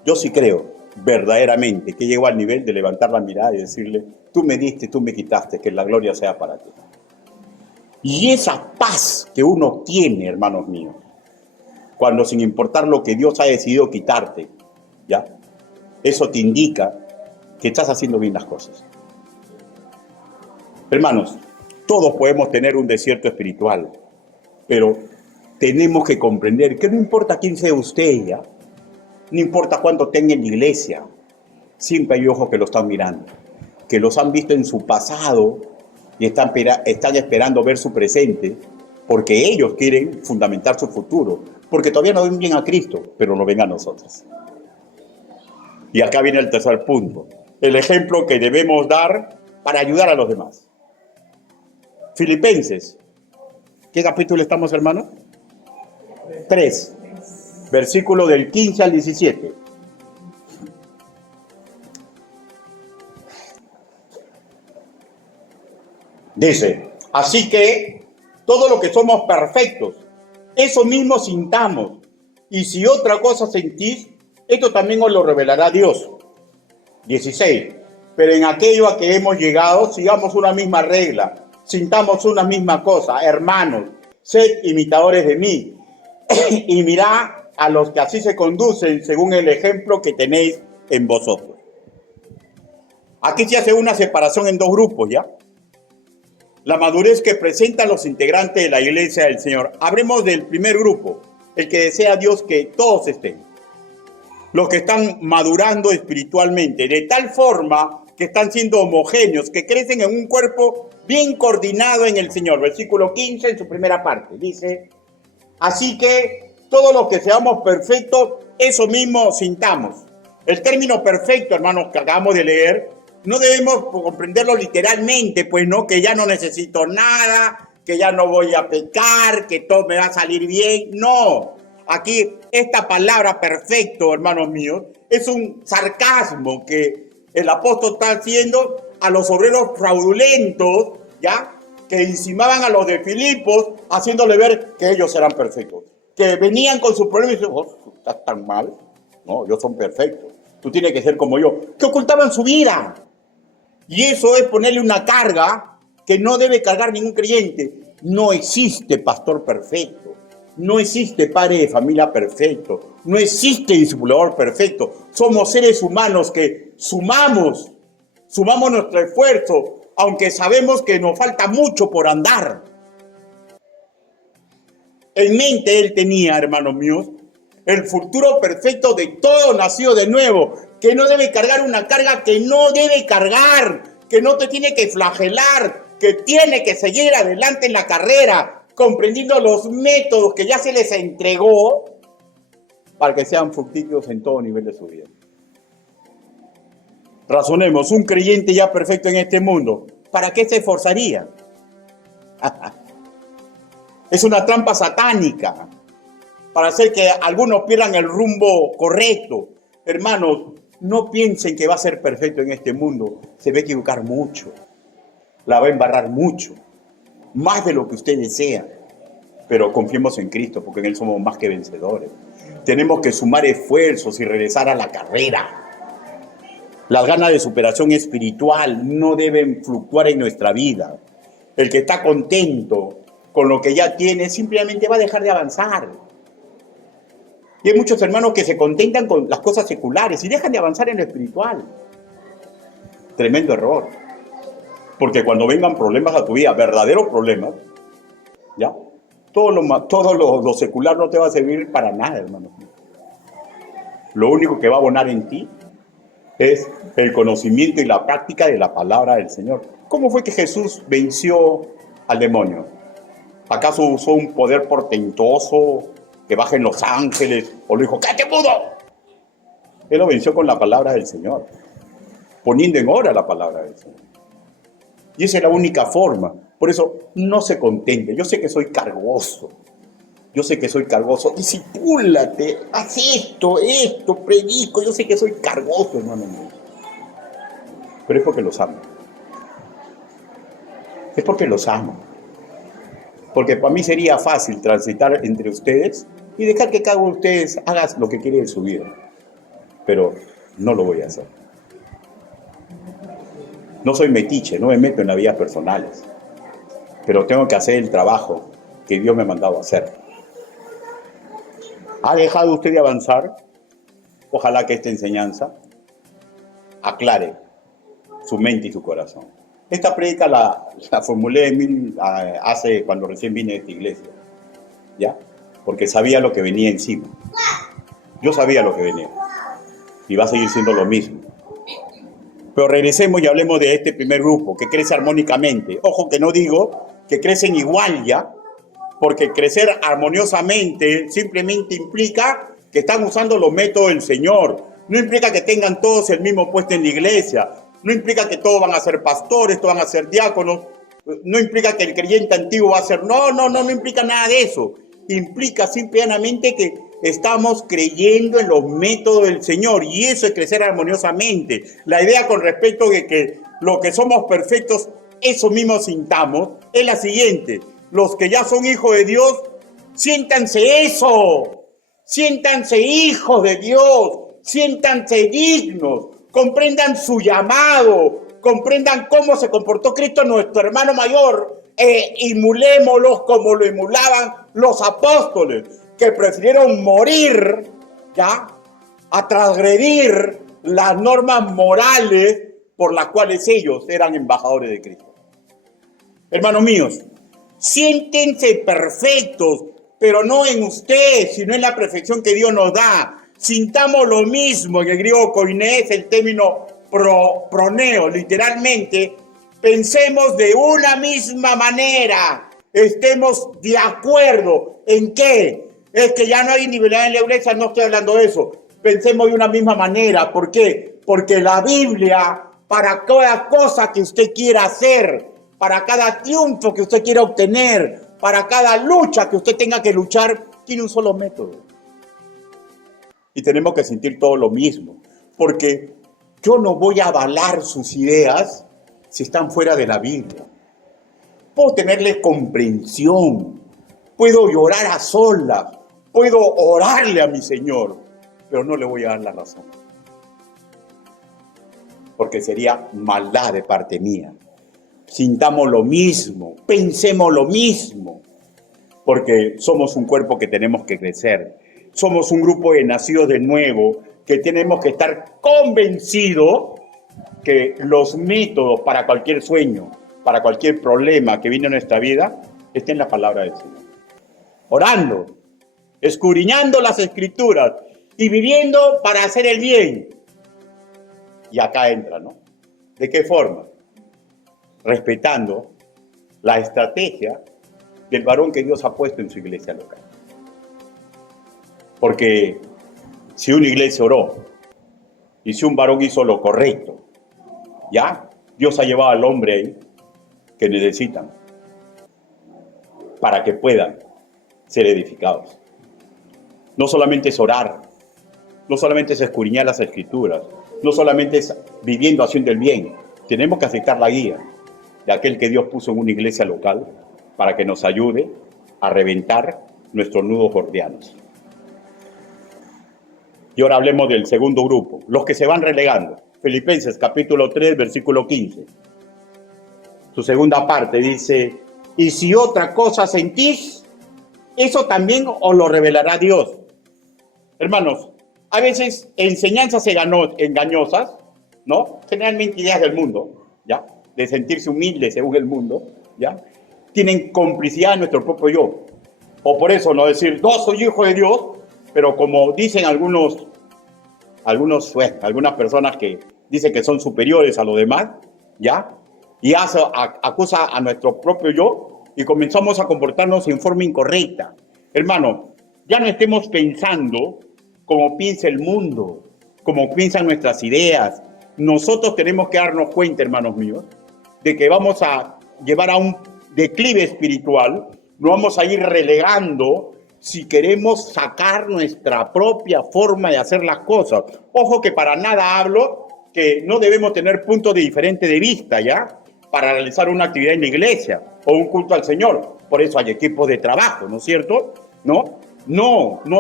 Yo sí creo verdaderamente que llego al nivel de levantar la mirada y decirle, tú me diste, tú me quitaste, que la gloria sea para ti. Y esa paz que uno tiene, hermanos míos, cuando sin importar lo que Dios ha decidido quitarte, ¿ya? Eso te indica que estás haciendo bien las cosas. Hermanos, todos podemos tener un desierto espiritual, pero tenemos que comprender que no importa quién sea usted, ¿ya? No importa cuánto tenga en la iglesia, siempre hay ojos que lo están mirando, que los han visto en su pasado y están esperando ver su presente, porque ellos quieren fundamentar su futuro, porque todavía no ven bien a Cristo, pero lo ven a nosotros. Y acá viene el tercer punto, el ejemplo que debemos dar para ayudar a los demás. Filipenses, ¿qué capítulo estamos, hermano? 3, versículo del 15 al 17. Dice, así que todo lo que somos perfectos, eso mismo sintamos, y si otra cosa sentís, esto también os lo revelará Dios. 16. Pero en aquello a que hemos llegado, sigamos una misma regla, sintamos una misma cosa. Hermanos, sed imitadores de mí, y mirad a los que así se conducen según el ejemplo que tenéis en vosotros. Aquí se hace una separación en dos grupos, ¿ya? La madurez que presentan los integrantes de la iglesia del Señor. Hablemos del primer grupo, el que desea Dios que todos estén. Los que están madurando espiritualmente, de tal forma que están siendo homogéneos, que crecen en un cuerpo bien coordinado en el Señor. Versículo 15 en su primera parte, dice, así que todos los que seamos perfectos, eso mismo sintamos. El término perfecto, hermanos, que acabamos de leer, no debemos comprenderlo literalmente, pues no, que ya no necesito nada, que ya no voy a pecar, que todo me va a salir bien. No, aquí esta palabra perfecto, hermanos míos, es un sarcasmo que el apóstol está haciendo a los obreros fraudulentos, ¿ya? Que encimaban a los de Filipos, haciéndole ver que ellos eran perfectos. Que venían con sus problemas y dicen, oh, estás tan mal. No, ellos son perfectos. Tú tienes que ser como yo. Que ocultaban su vida. Y eso es ponerle una carga que no debe cargar ningún creyente. No existe pastor perfecto. No existe padre de familia perfecto. No existe discipulador perfecto. Somos seres humanos que sumamos nuestro esfuerzo, aunque sabemos que nos falta mucho por andar. En mente él tenía, hermanos míos, el futuro perfecto de todo nacido de nuevo, que no debe cargar una carga que no debe cargar, que no te tiene que flagelar, que tiene que seguir adelante en la carrera, comprendiendo los métodos que ya se les entregó para que sean fructíferos en todo nivel de su vida. Razonemos, un creyente ya perfecto en este mundo, ¿para qué se esforzaría? Es una trampa satánica para hacer que algunos pierdan el rumbo correcto. Hermanos, no piensen que va a ser perfecto en este mundo. Se va a equivocar mucho. La va a embarrar mucho. Más de lo que usted desea. Pero confiemos en Cristo, porque en Él somos más que vencedores. Tenemos que sumar esfuerzos y regresar a la carrera. Las ganas de superación espiritual no deben fluctuar en nuestra vida. El que está contento con lo que ya tiene, simplemente va a dejar de avanzar. Y hay muchos hermanos que se contentan con las cosas seculares y dejan de avanzar en lo espiritual. Tremendo error. Porque cuando vengan problemas a tu vida, verdaderos problemas, ¿ya? Todo lo secular no te va a servir para nada, hermano. Lo único que va a abonar en ti es el conocimiento y la práctica de la palabra del Señor. ¿Cómo fue que Jesús venció al demonio? ¿Acaso usó un poder portentoso que bajen los ángeles? ¿O le dijo, cállate mudo? Él lo venció con la palabra del Señor, poniendo en obra la palabra del Señor. Y esa es la única forma. Por eso no se contente. Yo sé que soy cargoso. Discipúlate, haz esto, predico. Yo sé que soy cargoso, hermano mío. Pero es porque los amo. Es porque los amo. Porque para mí sería fácil transitar entre ustedes y dejar que cada uno de ustedes haga lo que quiere en su vida. Pero no lo voy a hacer. No soy metiche, no me meto en las vidas personales. Pero tengo que hacer el trabajo que Dios me ha mandado a hacer. ¿Ha dejado usted de avanzar? Ojalá que esta enseñanza aclare su mente y su corazón. Esta prédica la formulé hace cuando recién vine a esta iglesia, ¿ya? Porque sabía lo que venía encima. Yo sabía lo que venía. Y va a seguir siendo lo mismo. Pero regresemos y hablemos de este primer grupo, que crece armónicamente. Ojo que no digo que crecen igual ya, porque crecer armoniosamente simplemente implica que están usando los métodos del Señor. No implica que tengan todos el mismo puesto en la iglesia. No implica que todos van a ser pastores, todos van a ser diáconos. No implica que el creyente antiguo va a ser... No implica nada de eso. Implica simplemente que estamos creyendo en los métodos del Señor. Y eso es crecer armoniosamente. La idea con respecto de que los que somos perfectos, eso mismo sintamos, es la siguiente. Los que ya son hijos de Dios, siéntanse eso. Siéntanse hijos de Dios. Siéntanse dignos. Comprendan su llamado, comprendan cómo se comportó Cristo, nuestro hermano mayor, emulémoslos como lo emulaban los apóstoles, que prefirieron morir, ¿ya?, a transgredir las normas morales por las cuales ellos eran embajadores de Cristo. Hermanos míos, siéntense perfectos, pero no en ustedes, sino en la perfección que Dios nos da. Sintamos lo mismo, en el griego koiné es el término proneo, literalmente, pensemos de una misma manera, estemos de acuerdo. ¿En qué? Es que ya no hay individualidad en la iglesia, no estoy hablando de eso. Pensemos de una misma manera. ¿Por qué? Porque la Biblia, para cada cosa que usted quiera hacer, para cada triunfo que usted quiera obtener, para cada lucha que usted tenga que luchar, tiene un solo método. y tenemos que sentir todo lo mismo, porque yo no voy a avalar sus ideas si están fuera de la Biblia. Puedo tenerle comprensión, puedo llorar a solas, puedo orarle a mi Señor, pero no le voy a dar la razón, porque sería maldad de parte mía. Sintamos lo mismo, pensemos lo mismo, porque somos un cuerpo que tenemos que crecer. Somos un grupo de nacidos de nuevo que tenemos que estar convencidos que los métodos para cualquier sueño, para cualquier problema que viene en nuestra vida, está en la palabra del Señor. Orando, escudriñando las Escrituras y viviendo para hacer el bien. Y acá entra, ¿no? ¿De qué forma? Respetando la estrategia del varón que Dios ha puesto en su iglesia local. Porque si una iglesia oró y si un varón hizo lo correcto, ya Dios ha llevado al hombre ahí que necesitan para que puedan ser edificados. No solamente es orar, no solamente es escudriñar las Escrituras, no solamente es viviendo haciendo el bien. Tenemos que aceptar la guía de aquel que Dios puso en una iglesia local para que nos ayude a reventar nuestros nudos gordianos. Y ahora hablemos del segundo grupo, los que se van relegando. Filipenses capítulo 3, versículo 15. Su segunda parte dice, y si otra cosa sentís, eso también os lo revelará Dios. Hermanos, a veces enseñanzas engañosas, ¿no? Generalmente ideas del mundo, ¿ya? De sentirse humilde según el mundo, ¿ya? Tienen complicidad en nuestro propio yo. O por eso no decir, no soy hijo de Dios, pero como dicen algunas personas que dicen que son superiores a los demás, ¿ya? Y acusa a nuestro propio yo y comenzamos a comportarnos en forma incorrecta. Hermano, ya no estemos pensando como piensa el mundo, como piensan nuestras ideas. Nosotros tenemos que darnos cuenta, hermanos míos, de que vamos a llevar a un declive espiritual, nos vamos a ir relegando si queremos sacar nuestra propia forma de hacer las cosas. Ojo que para nada hablo que no debemos tener puntos de diferente de vista, ¿ya? Para realizar una actividad en la iglesia o un culto al Señor. Por eso hay equipos de trabajo, ¿no es cierto? No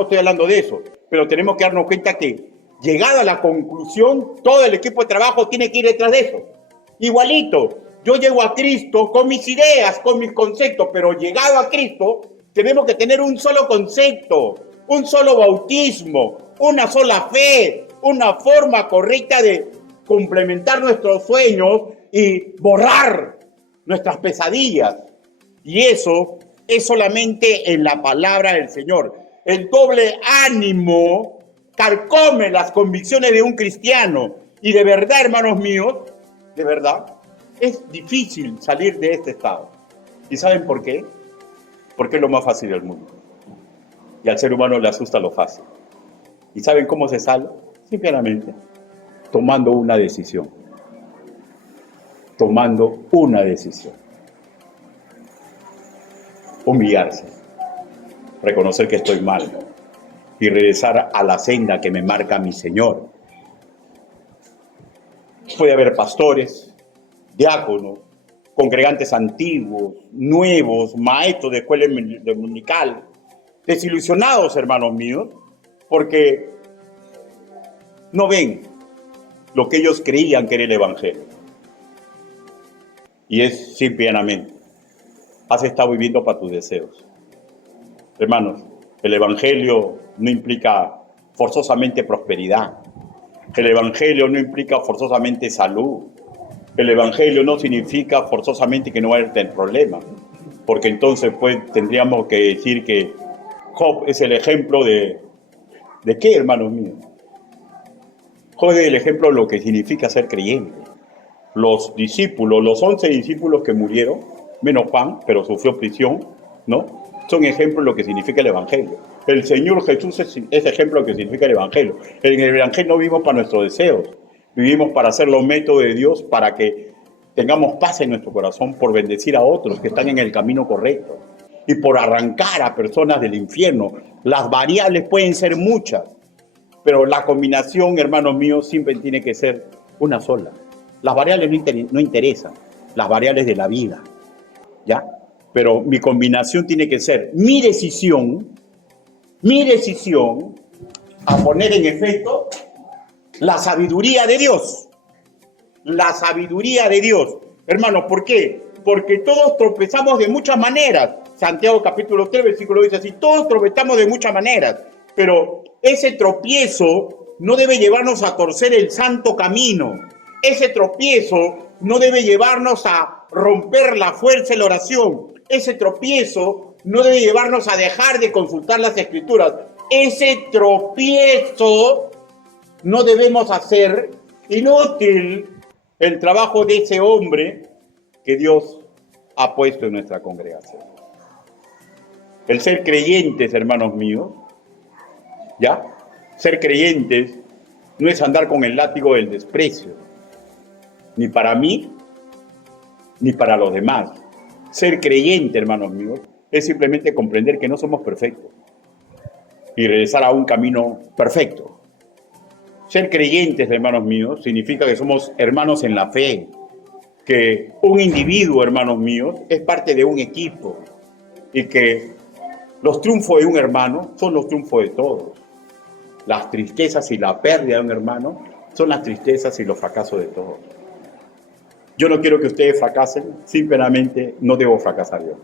estoy hablando de eso. Pero tenemos que darnos cuenta que, llegada a la conclusión, todo el equipo de trabajo tiene que ir detrás de eso. Igualito, yo llego a Cristo con mis ideas, con mis conceptos, pero llegado a Cristo, tenemos que tener un solo concepto, un solo bautismo, una sola fe, una forma correcta de complementar nuestros sueños y borrar nuestras pesadillas. Y eso es solamente en la palabra del Señor. El doble ánimo carcome las convicciones de un cristiano. Y de verdad, hermanos míos, de verdad, es difícil salir de este estado. ¿Y saben por qué? Porque es lo más fácil del mundo. Y al ser humano le asusta lo fácil. ¿Y saben cómo se sale? Simplemente tomando una decisión. Tomando una decisión. Humillarse. Reconocer que estoy mal y regresar a la senda que me marca mi Señor. Puede haber pastores, diáconos, congregantes antiguos, nuevos, maestros de escuela dominical, desilusionados, hermanos míos, porque no ven lo que ellos creían que era el Evangelio. Y es simplemente, has estado viviendo para tus deseos. Hermanos, el Evangelio no implica forzosamente prosperidad. El Evangelio no implica forzosamente salud. El Evangelio no significa forzosamente que no vaya a tener problemas. Porque entonces pues tendríamos que decir que Job es el ejemplo ¿de qué, hermanos míos? Job es el ejemplo de lo que significa ser creyente. Los discípulos, los 11 discípulos que murieron, menos Juan, pero sufrió prisión, ¿no? Son ejemplos de lo que significa el Evangelio. El Señor Jesús es ejemplo de lo que significa el Evangelio. En el Evangelio no vivimos para nuestros deseos, vivimos para hacer los métodos de Dios, para que tengamos paz en nuestro corazón, por bendecir a otros que están en el camino correcto y por arrancar a personas del infierno. Las variables pueden ser muchas, Pero la combinación, hermanos míos, siempre tiene que ser una sola. Las variables no interesan, las variables de la vida, ¿ya? Pero mi combinación tiene que ser mi decisión a poner en efecto la sabiduría de Dios. La sabiduría de Dios. Hermanos, ¿por qué? Porque todos tropezamos de muchas maneras. Santiago capítulo 3, versículo dice así, todos tropezamos de muchas maneras, pero ese tropiezo no debe llevarnos a torcer el santo camino. Ese tropiezo no debe llevarnos a romper la fuerza de la oración. Ese tropiezo no debe llevarnos a dejar de consultar las escrituras. Ese tropiezo no debemos hacer inútil el trabajo de ese hombre que Dios ha puesto en nuestra congregación. El ser creyentes, hermanos míos, ¿ya? Ser creyentes no es andar con el látigo del desprecio, ni para mí, ni para los demás. Ser creyente, hermanos míos, es simplemente comprender que no somos perfectos y regresar a un camino perfecto. Ser creyentes, hermanos míos, significa que somos hermanos en la fe, que un individuo, hermanos míos, es parte de un equipo y que los triunfos de un hermano son los triunfos de todos. Las tristezas y la pérdida de un hermano son las tristezas y los fracasos de todos. Yo no quiero que ustedes fracasen, simplemente no debo fracasar yo.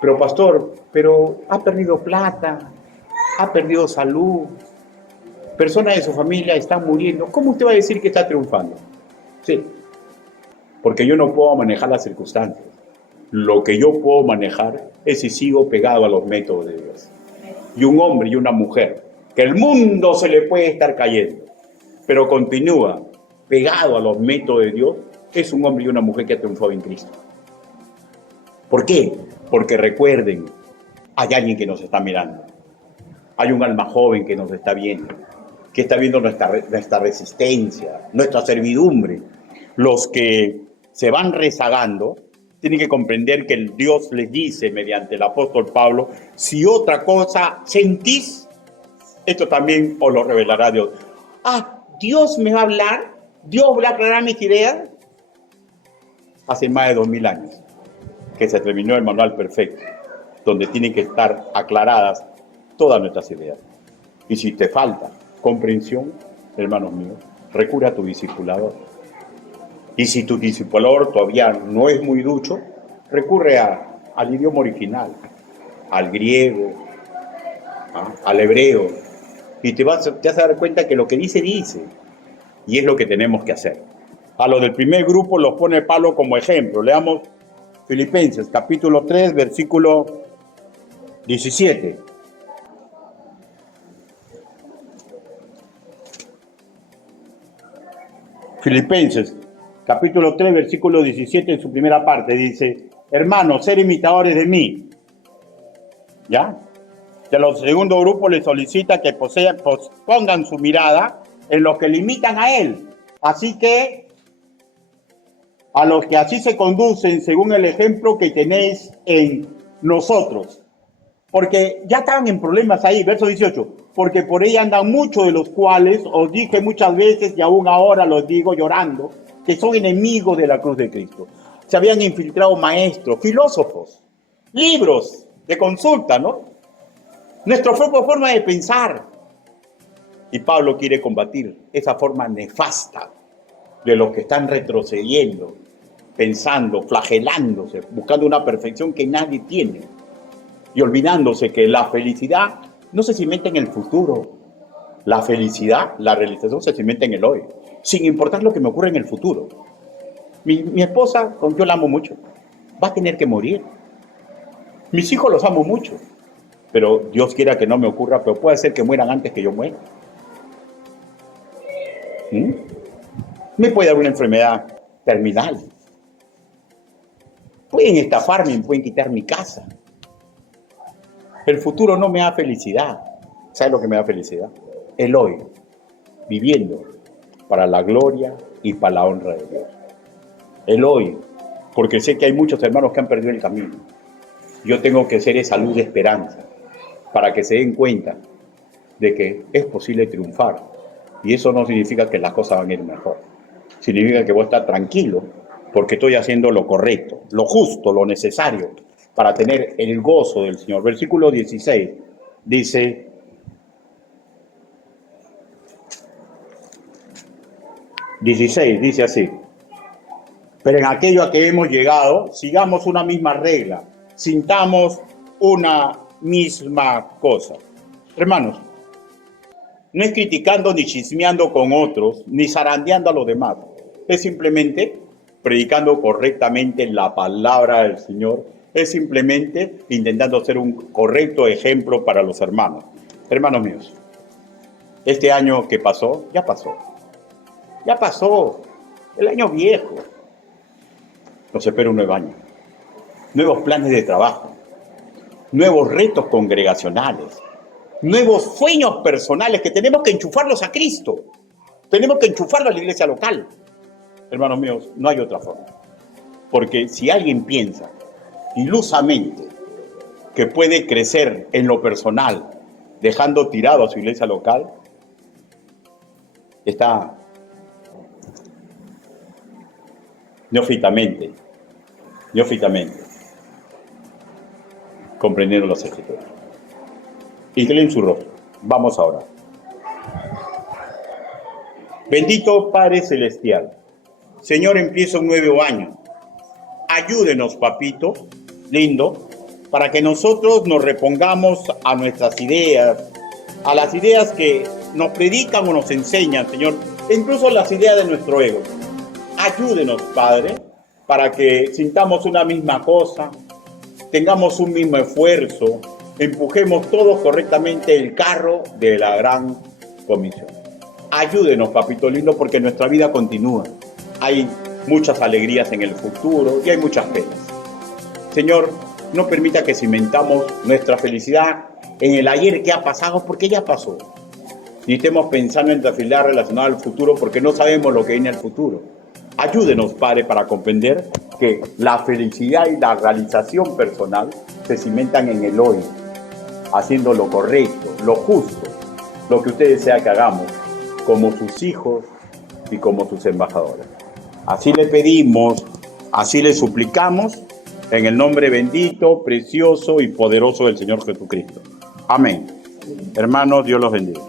Pero pastor, ha perdido plata, ha perdido salud, personas de su familia están muriendo. ¿Cómo usted va a decir que está triunfando? Sí, porque yo no puedo manejar las circunstancias. Lo que yo puedo manejar es si sigo pegado a los métodos de Dios. Y un hombre y una mujer, que el mundo se le puede estar cayendo, pero continúa pegado a los métodos de Dios, es un hombre y una mujer que ha triunfado en Cristo. ¿Por qué? Porque recuerden, hay alguien que nos está mirando. Hay un alma joven que nos está viendo, que está viendo nuestra resistencia, nuestra servidumbre. Los que se van rezagando tienen que comprender que el Dios les dice mediante el apóstol Pablo, si otra cosa sentís, esto también os lo revelará Dios. Dios me va a hablar, Dios va a aclarar mis ideas. Hace más de 2000 años que se terminó el manual perfecto, donde tienen que estar aclaradas todas nuestras ideas. Y si te falta comprensión, hermanos míos, recurre a tu discipulador. Y si tu discipulador todavía no es muy ducho, recurre al idioma original, al griego, al hebreo, y te vas a dar cuenta que lo que dice, y es lo que tenemos que hacer. A los del primer grupo los pone Pablo como ejemplo. Leamos Filipenses, capítulo 3, versículo 17. Filipenses, capítulo 3, versículo 17, en su primera parte, dice, hermanos, ser imitadores de mí. ¿Ya? Y a los segundo grupo les solicita que pongan su mirada en los que le imitan a él. Así que, a los que así se conducen según el ejemplo que tenéis en nosotros. Porque ya estaban en problemas ahí, verso 18. Porque por ella andan muchos de los cuales os dije muchas veces y aún ahora los digo llorando, que son enemigos de la cruz de Cristo. Se habían infiltrado maestros, filósofos, libros de consulta, ¿no? Nuestra propia forma de pensar. Y Pablo quiere combatir esa forma nefasta de los que están retrocediendo, pensando, flagelándose, buscando una perfección que nadie tiene y olvidándose que la felicidad no se cimenta en el futuro. La felicidad, la realización se cimenta en el hoy, sin importar lo que me ocurra en el futuro. Mi esposa, yo la amo mucho, va a tener que morir. Mis hijos los amo mucho, pero Dios quiera que no me ocurra, pero puede ser que mueran antes que yo muera. Me puede dar una enfermedad terminal. Pueden estafarme, pueden quitar mi casa. El futuro no me da felicidad. ¿Sabes lo que me da felicidad? El hoy, viviendo para la gloria y para la honra de Dios. El hoy, porque sé que hay muchos hermanos que han perdido el camino. Yo tengo que ser esa luz de esperanza para que se den cuenta de que es posible triunfar. Y eso no significa que las cosas van a ir mejor. Significa que voy a estar tranquilo porque estoy haciendo lo correcto, lo justo, lo necesario para tener el gozo del Señor. Versículo 16 dice: dice así: pero en aquello a que hemos llegado, sigamos una misma regla, sintamos una misma cosa. Hermanos, no es criticando ni chismeando con otros, ni zarandeando a los demás. Es simplemente predicando correctamente la palabra del Señor. Es simplemente intentando ser un correcto ejemplo para los hermanos. Hermanos míos, este año que pasó, ya pasó. Ya pasó. El año viejo. Nos espera un nuevo año. Nuevos planes de trabajo. Nuevos retos congregacionales. Nuevos sueños personales que tenemos que enchufarlos a Cristo. Tenemos que enchufarlos a la iglesia local. Hermanos míos, no hay otra forma. Porque si alguien piensa ilusamente que puede crecer en lo personal dejando tirado a su iglesia local, está neófitamente comprendiendo los escritores. Inclinen su rostro. Vamos ahora. Bendito Padre Celestial, Señor, empieza un nuevo año. Ayúdenos, papito lindo, para que nosotros nos repongamos a nuestras ideas, a las ideas que nos predican o nos enseñan, Señor, e incluso las ideas de nuestro ego. Ayúdenos, Padre, para que sintamos una misma cosa, tengamos un mismo esfuerzo, empujemos todos correctamente el carro de la gran comisión. Ayúdenos, papito lindo, porque nuestra vida continúa. Hay muchas alegrías en el futuro y hay muchas penas. Señor, no permita que cimentamos nuestra felicidad en el ayer que ha pasado, porque ya pasó. Ni estemos pensando en trafilar relacionado al futuro, porque no sabemos lo que viene al futuro. Ayúdenos, Padre, para comprender que la felicidad y la realización personal se cimentan en el hoy, haciendo lo correcto, lo justo, lo que usted desea que hagamos, como sus hijos y como sus embajadores. Así le pedimos, así le suplicamos, en el nombre bendito, precioso y poderoso del Señor Jesucristo. Amén. Hermanos, Dios los bendiga.